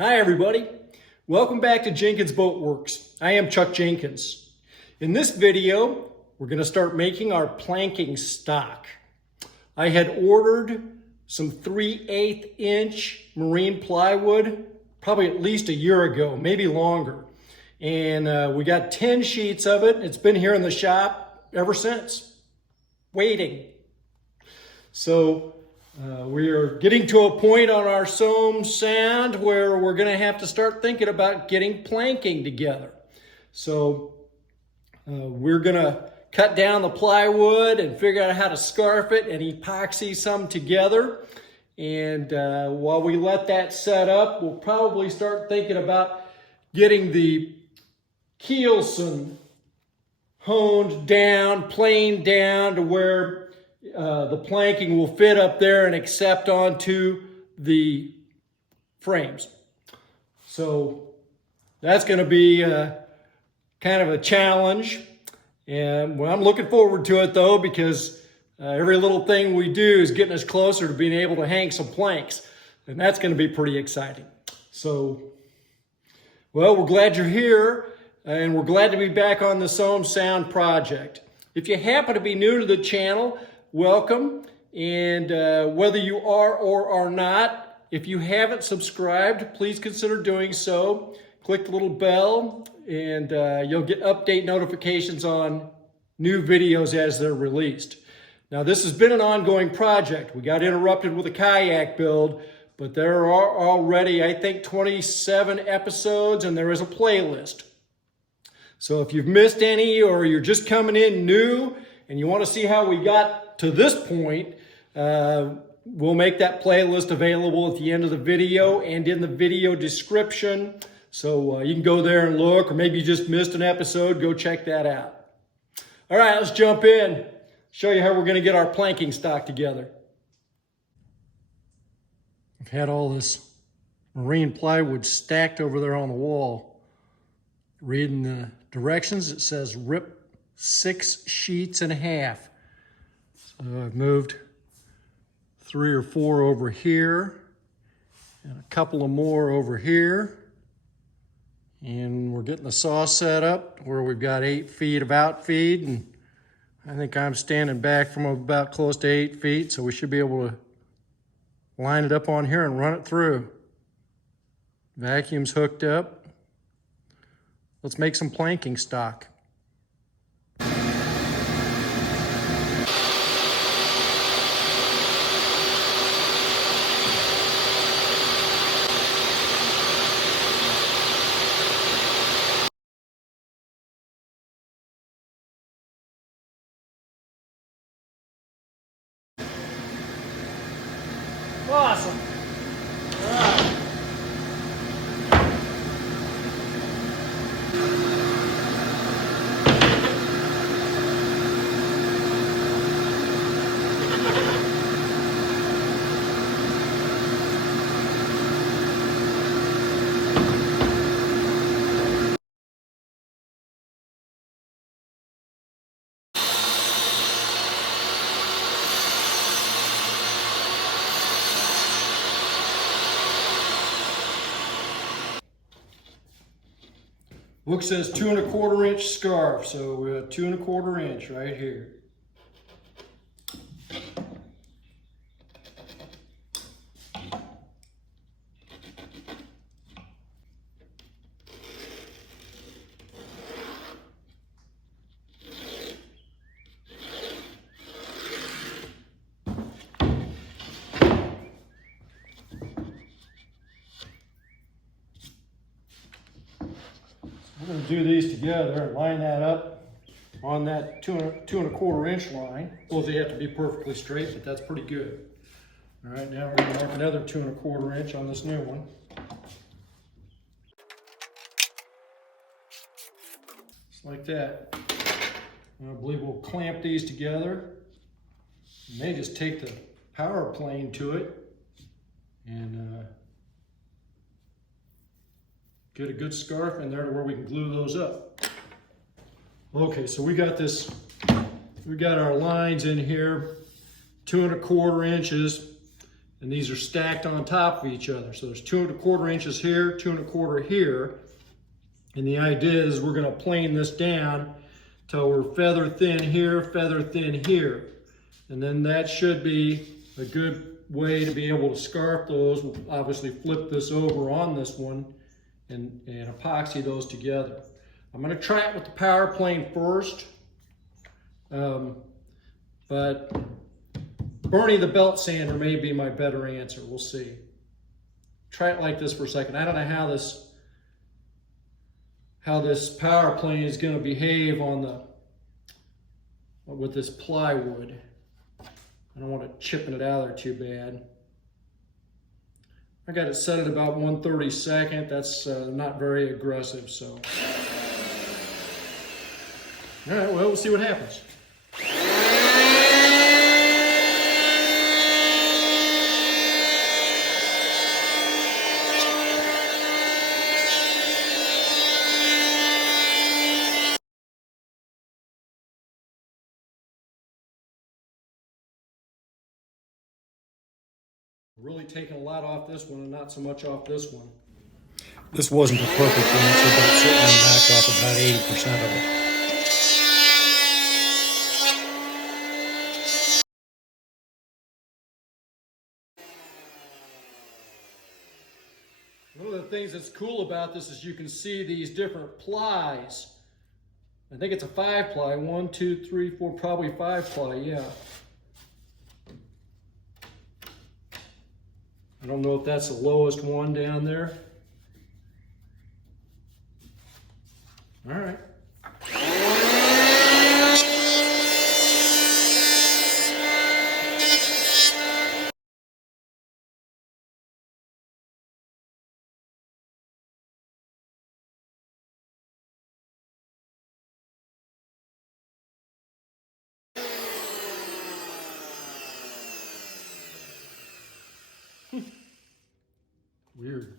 Hi everybody, welcome back to Jenkins Boat Works. I am Chuck Jenkins. In this video, we're going to start making our planking stock. I had ordered some 3/8 inch marine plywood probably at least a year ago, maybe longer. And we got 10 sheets of it. It's been here in the shop ever since, waiting. So we are getting to a point on our Somme sand where we're going to have to start thinking about getting planking together. So we're going to cut down the plywood and figure out how to scarf it and epoxy some together. And while we let that set up, we'll probably start thinking about getting the keelson honed down, planed down to where the planking will fit up there and accept onto the frames. So that's going to be kind of a challenge. And well, I'm looking forward to it though, because every little thing we do is getting us closer to being able to hang some planks. And that's going to be pretty exciting. So, well, we're glad you're here and we're glad to be back on the Somme Sound project. If you happen to be new to the channel, welcome, and whether you are or are not, if you haven't subscribed, please consider doing so. Click the little bell and you'll get update notifications on new videos as they're released. Now this has been an ongoing project. We got interrupted with a kayak build, but there are already, I think, 27 episodes and there is a playlist. So if you've missed any or you're just coming in new and you want to see how we got to this point, we'll make that playlist available at the end of the video and in the video description. So you can go there and look, or maybe you just missed an episode, go check that out. All right, let's jump in, show you how we're going to get our planking stock together. I've had all this marine plywood stacked over there on the wall. Reading the directions, it says rip 6 sheets and a half. So I've moved 3 or 4 over here and a couple of more over here. And we're getting the saw set up where we've got 8 feet of outfeed, and I think I'm standing back from about close to 8 feet, so we should be able to line it up on here and run it through. Vacuum's hooked up. Let's make some planking stock. Awesome. All right. Book says 2 1/4 inch scarf, so we have 2 1/4 inch right here. We're going to do these together and line that up on that 2 1/4 inch line. Well, they have to be perfectly straight, but that's pretty good. All right, now we're going to mark another 2 1/4 inch on this new one. Just like that. And I believe we'll clamp these together. You may just take the power plane to it and get a good scarf in there to where we can glue those up. Okay, so we got this, we got our lines in here, 2 1/4 inches, and these are stacked on top of each other. So there's 2 1/4 inches here, 2 1/4 here. And the idea is we're gonna plane this down till we're feather thin here, feather thin here. And then that should be a good way to be able to scarf those. We'll obviously flip this over on this one and epoxy those together. I'm gonna try it with the power plane first, but burning the belt sander may be my better answer. We'll see. Try it like this for a second. I don't know how this power plane is going to behave on with this plywood. I don't want it chipping it out of there too bad. I got it set at about 1/32. That's not very aggressive, so. All right, well, we'll see what happens. Really taking a lot off this one and not so much off this one. This wasn't a perfect answer, but it certainly knocked off about 80% of it. One of the things that's cool about this is you can see these different plies. I think it's a 5-ply. 1, 2, 3, 4, probably 5-ply, yeah. I don't know if that's the lowest one down there. All right. Weird.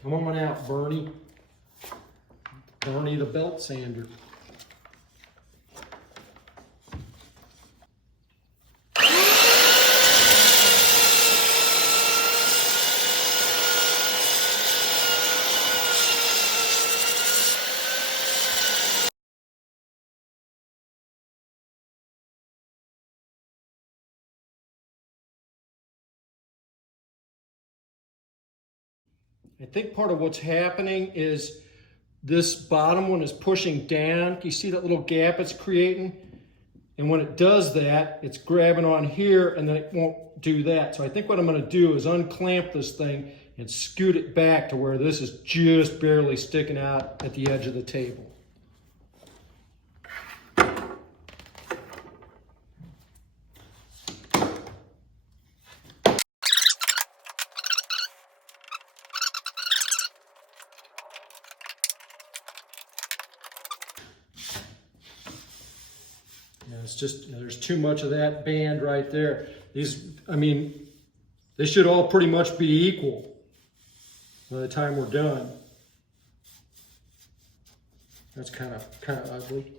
Come on out, Bernie. Bernie the belt sander. I think part of what's happening is this bottom one is pushing down. You see that little gap it's creating? And when it does that, it's grabbing on here and then it won't do that. So I think what I'm gonna do is unclamp this thing and scoot it back to where this is just barely sticking out at the edge of the table. It's just, there's too much of that band right there. These, I mean, they should all pretty much be equal by the time we're done. That's kind of ugly.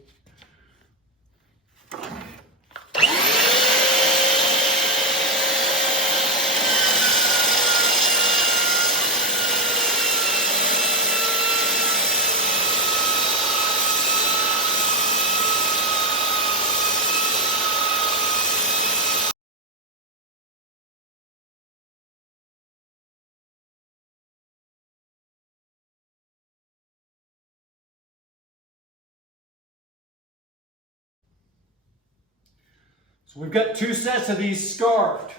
So we've got 2 sets of these scarfed.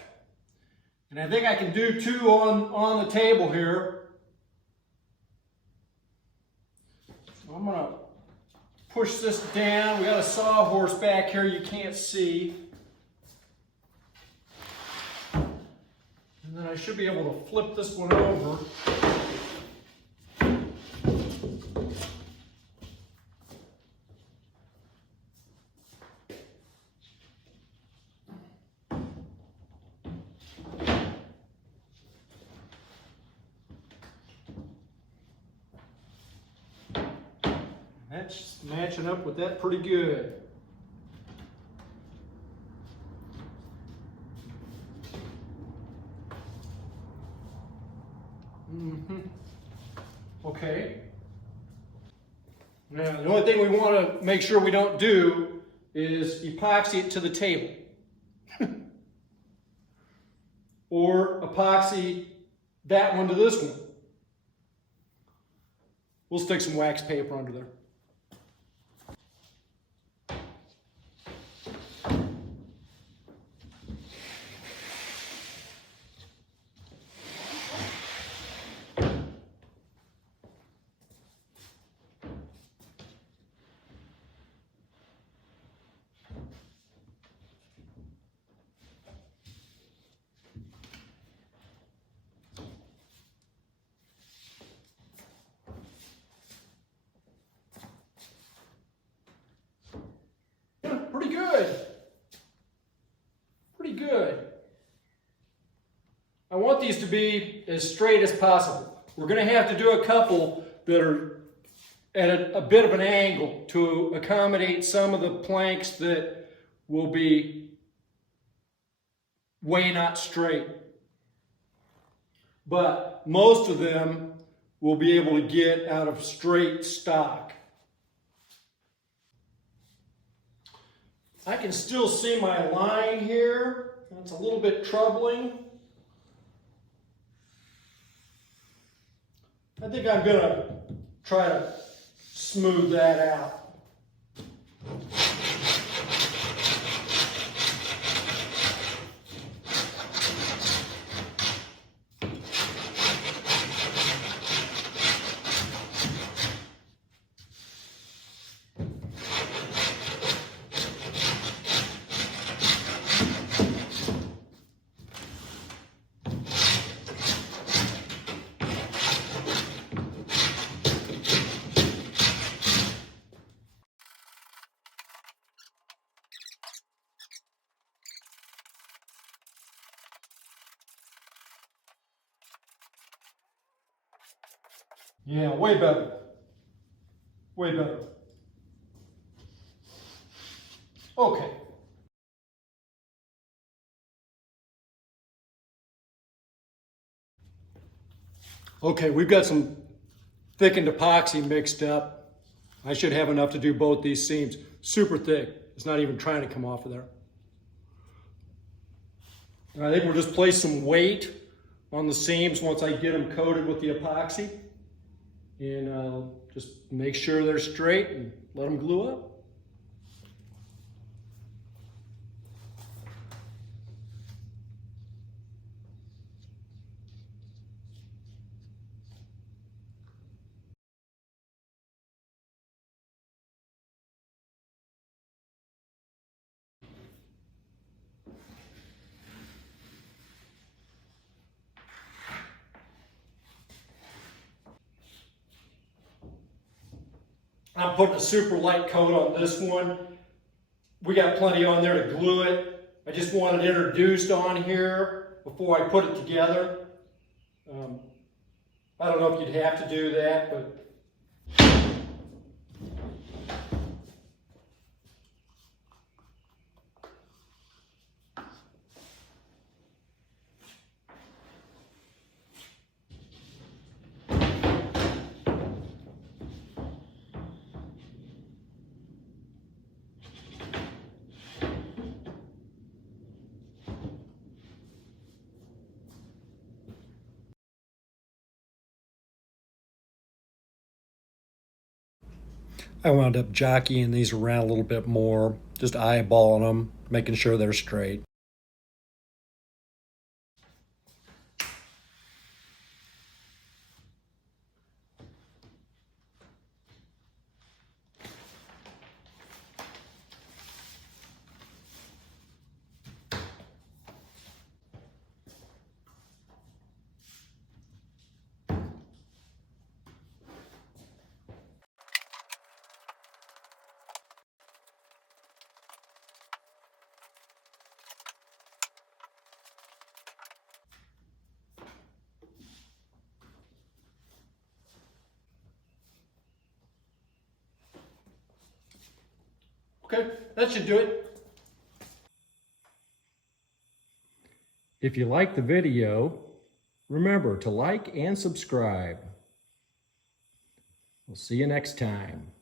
And I think I can do 2 on the table here. So I'm gonna push this down. We got a sawhorse back here you can't see. And then I should be able to flip this one over. That's matching up with that pretty good. Okay. Now, the only thing we want to make sure we don't do is epoxy it to the table. Or epoxy that one to this one. We'll stick some wax paper under there. Pretty good. Pretty good. I want these to be as straight as possible. We're going to have to do a couple that are at a bit of an angle to accommodate some of the planks that will be way not straight. But most of them we'll be able to get out of straight stock. I can still see my line here. That's a little bit troubling. I think I'm going to try to smooth that out. Yeah, way better. Way better. Okay. Okay, we've got some thickened epoxy mixed up. I should have enough to do both these seams. Super thick. It's not even trying to come off of there. And I think we'll just place some weight on the seams once I get them coated with the epoxy. And just make sure they're straight and let them glue up. I'm putting a super light coat on this one. We got plenty on there to glue it. I just want it introduced on here before I put it together. I don't know if you'd have to do that, but I wound up jockeying these around a little bit more, just eyeballing them, making sure they're straight. Okay, that should do it. If you like the video, Remember to like and subscribe. We'll see you next time.